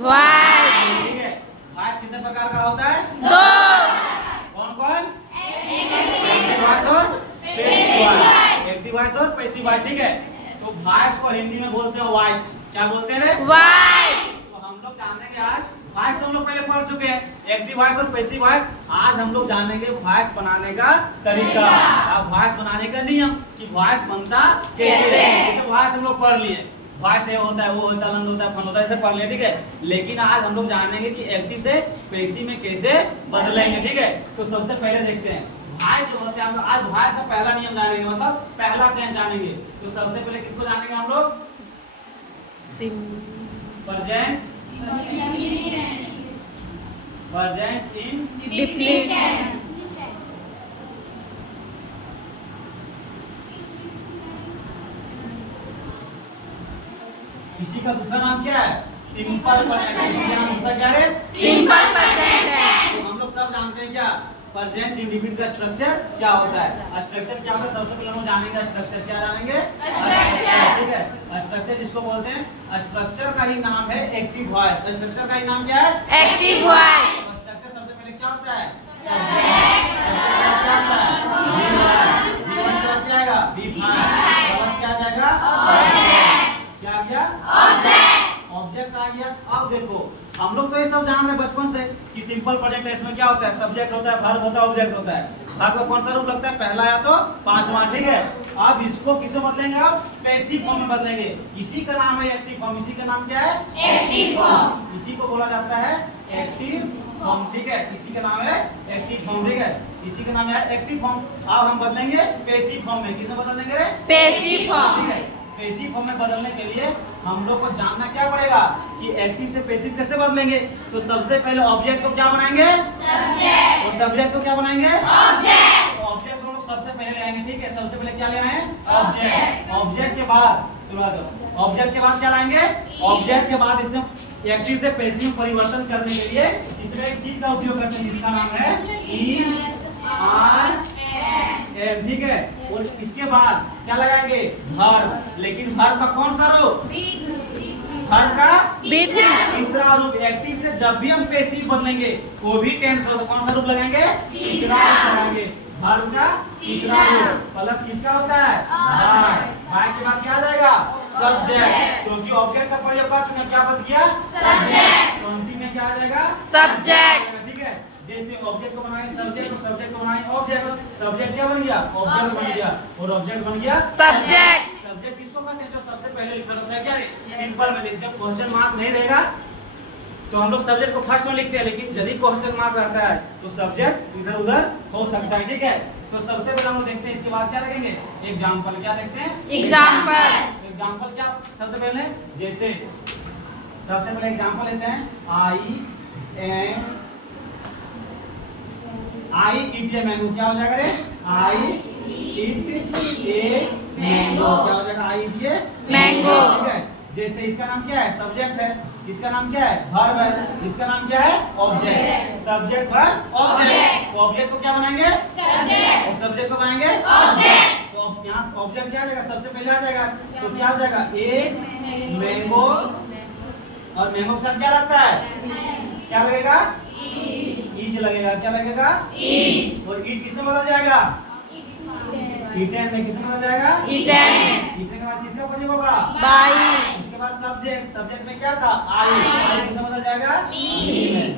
Voice. ठीक है, voice कितने प्रकार का होता है? 2। कौन कौन? एक्टिव वॉइस और पैसिव वॉइस। एक्टिव वॉइस और पैसिव वॉइस। ठीक है, तो वॉइस को हिंदी में बोलते हैं वॉइस। क्या बोलते हैं रे? वॉइस। तो हम लोग जानेंगे आज वॉइस, तो हम लोग पहले पढ़ चुके हैं एक्टिव वॉइस और पैसिव वॉइस। आज हम लोग जानेंगे वॉइस बनाने का तरीका, अब वॉइस बनाने का नियम कि वॉइस बनता कैसे। जैसे वॉइस हम लोग पढ़ लिए, वॉइस ये होता है, वो होता है, लंद होता है, फन होता है, ऐसे पढ़ लिए। ठीक है, लेकिन आज हम लोग जानेंगे कि एक्टिव से पैसिव में कैसे बदलेंगे। ठीक है, तो सबसे पहले देखते हैं वॉइस जो होते हैं। हम लोग आज वॉइस का पहला नियम जानेंगे, मतलब पहला टेंस जानेंगे। तो सबसे पहले किसको जानेंगे हम लोग? Present indefinite tense. इसी का दूसरा नाम क्या है? Simple present tense. इसका नाम दूसरा क्या है? Simple present tense. तो हम लोग सब जानते हैं क्या प्रेजेंट इंडेफिनिट का स्ट्रक्चर क्या होता है। स्ट्रक्चर क्या होता है? सबसे पहले हम जानेंगे स्ट्रक्चर। क्या जानेंगे? स्ट्रक्चर। ठीक है, स्ट्रक्चर जिसको बोलते हैं, स्ट्रक्चर का ही नाम है एक्टिव वॉइस। स्ट्रक्चर का ही नाम क्या है? Active voice. स्ट्रक्चर सबसे पहले क्या होता है? सब्जेक्ट। क्या होता है? V1 क्या आएगा? V5 प्लस क्या आ जाएगा? ऑब्जेक्ट। क्या आ गया? ऑब्जेक्ट आ गया। अब देखो, हम लोग तो ये सब जान रहे हैं बचपन से कि सिंपल प्रेजेंट टेंस में क्या होता है? सब्जेक्ट होता है, वर्ब होता है, ऑब्जेक्ट होता है। वर्ब का कौन सा रूप लगता है? पहला या तो पांचवा। ठीक है, अब इसको किसमें बदलेंगे? अब पैसिव फॉर्म में बदलेंगे। इसी का नाम है एक्टिव फॉर्म। इसी का नाम क्या है? Active form. इसी को बोला जाता है एक्टिव फॉर्म। ठीक है, इसी का नाम है एक्टिव फॉर्म। ठीक है, इसी का नाम है एक्टिव फॉर्म। अब हम बदलेंगे पैसिव फॉर्म में। किसमें बदल देंगे रे? Passive form. ठीक है, पैसिव फॉर्म में बदलने के लिए हम लोग को जानना क्या पड़ेगा कि एक्टिव से पैसिव कैसे बदलेंगे। तो सबसे पहले ऑब्जेक्ट को क्या बनाएंगे? सब्जेक्ट। और सब्जेक्ट को क्या बनाएंगे? ऑब्जेक्ट। तो ऑब्जेक्ट को हम लोग सबसे पहले ले आएंगे। ठीक है, सबसे पहले क्या ले आए? ऑब्जेक्ट। ऑब्जेक्ट के बाद ऑब्जेक्ट के बाद क्या लाएंगे? ऑब्जेक्ट के बाद इसमें एक्टिव से पैसिव में परिवर्तन करने के लिए इसमें एक चीज का उपयोग करते हैं जिसका नाम है इज, आर, एम। ठीक है, और इसके बाद क्या लगाएंगे? वर्ब। लेकिन वर्ब का कौन सा रूप? वर्ब का तीसरा रूप। एक्टिव से जब भी हम पैसिव बदलेंगे वो भी टेंस हो, तो कौन सा रूप लगाएंगे? तीसरा रूप लगाएंगे। वर्ब का तीसरा रूप प्लस किसका होता है? बाय के बाद क्या आ जाएगा? सब्जेक्ट। क्योंकि ऑब्जेक्ट का प्रयोग कर चुके हैं, क्या बच गया? सब्जेक्ट। तो अंतिम में क्या आ जाएगा? सब्जेक्ट। ठीक है, जैसे ऑब्जेक्ट को बनाएंगे सब्जेक्ट, और सब्जेक्ट को बनाएंगे ऑब्जेक्ट। सब्जेक्ट क्या बन गया? ऑब्जेक्ट बन गया, और ऑब्जेक्ट बन गया सब्जेक्ट। सब्जेक्ट किसको कहते हैं? जो सबसे पहले लिखा होता है क्या रे? सिंपल में। जब क्वेश्चन मार्क नहीं रहेगा तो हम लोग सब्जेक्ट को फर्स्ट में लिखते हैं, लेकिन यदि क्वेश्चन मार्क रहता है तो सब्जेक्ट इधर उधर हो सकता है। ठीक है, तो सबसे पहले हम लोग देखते हैं इसके बाद क्या लगेंगे? एग्जाम्पल। क्या देखते हैं? एग्जाम्पल। एग्जाम्पल क्या? सबसे पहले जैसे सबसे पहले एग्जाम्पल लेते हैं। आई ईट ए मैंगो। क्या हो जाएगा रे? आई ईट ए मैंगो। क्या हो जाएगा? आई ईट ए मैंगो। ठीक है, जैसे इसका नाम क्या है? सब्जेक्ट है। इसका नाम क्या है? वर्ब है। इसका नाम क्या है? ऑब्जेक्ट। Subject verb object. तो ऑब्जेक्ट को क्या बनाएंगे? सब्जेक्ट। और सब्जेक्ट को बनाएंगे ऑब्जेक्ट। तो यहाँ ऑब्जेक्ट क्या आ जाएगा? सबसे पहले आ जाएगा, तो क्या आ जाएगा? ए मैंगो, और मैंगो के साथ क्या लगता है? क्या लगेगा? ईज लगेगा। क्या लगेगा? ईज। और ईट किसमें बदल जाएगा? ईटेन में। किसमें बदल जाएगा? ईटेन में। ईटने के बाद किसका प्रयोग होगा? बाई। उसके बाद सब्जेक्ट। सब्जेक्ट में क्या था? आई। आई किसमें बदल जाएगा? ई में।